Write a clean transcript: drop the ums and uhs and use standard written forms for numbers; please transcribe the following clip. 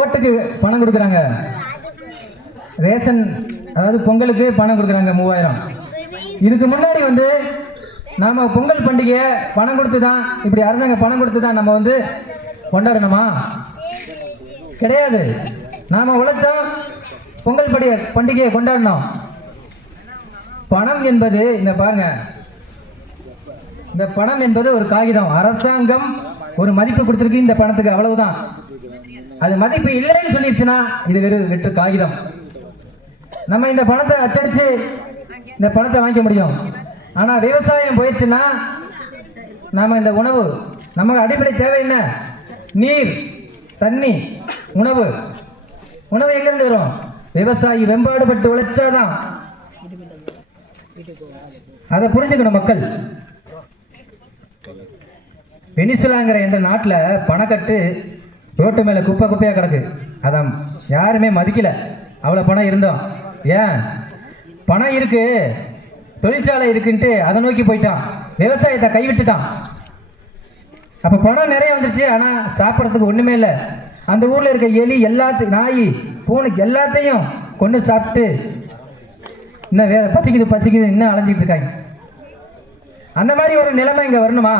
ஓட்டுக்கு பணம் கொடுக்குறாங்க, ரேஷன் அதாவது பொங்கலுக்கு பணம் கொடுக்குறாங்க 3000. இதுக்கு முன்னாடி வந்து நாம பொங்கல் பண்டிகையை பணம் கொடுத்து தான், இப்படி அரசாங்கம் பணம் கொடுத்து தான் நம்ம வந்து கொண்டாடணுமா? கிடையாது. நாம உழைச்சோம், பொங்கல் பண்டிகையை கொண்டாடணும். பணம் என்பது இந்த பாருங்க, இந்த பணம் என்பது ஒரு காகிதம். அரசாங்கம் ஒரு மதிப்பு கொடுத்துருக்கு இந்த பணத்துக்கு, அவ்வளவுதான். அது மதிப்பு இல்லைன்னு சொல்லிடுச்சுன்னா இது வெற்று காகிதம். நம்ம இந்த பணத்தை அச்சடிச்சு இந்த பணத்தை வாங்கிக்க முடியும். ஆனா விவசாயம் போயிடுச்சுன்னா நாம இந்த உணவு, நமக்கு அடிப்படை தேவை என்ன? நீர், தண்ணி, உணவு. உணவு எங்கிருந்து வரும்? விவசாயி வெம்பாடுபட்டு உழைச்சாதான். அதை புரிஞ்சுக்கணும் மக்கள். வெனிசுலாங்கிற இந்த நாட்டில் பணக்கட்டு ரோட்டு மேலே குப்பை குப்பையாக கிடக்கு. அதான் யாருமே மதிக்கல. அவ்வளோ பணம் இருந்தோம். ஏன்? பணம் இருக்கு, தொழிற்சாலை இருக்குன்ட்டு அதை நோக்கி போயிட்டான், விவசாயத்தை கைவிட்டுட்டான். அப்போ பணம் நிறைய வந்துருச்சு, ஆனால் சாப்பிட்றதுக்கு ஒன்றுமே இல்லை. அந்த ஊரில் இருக்க எலி எல்லாத்தையும், நாய், பூனை எல்லாத்தையும் கொண்டு சாப்பிட்டு இன்னும் பசிக்குது இன்னும் அலைஞ்சிட்டு இருக்காங்க. அந்த மாதிரி ஒரு நிலைமை இங்கே வரணுமா?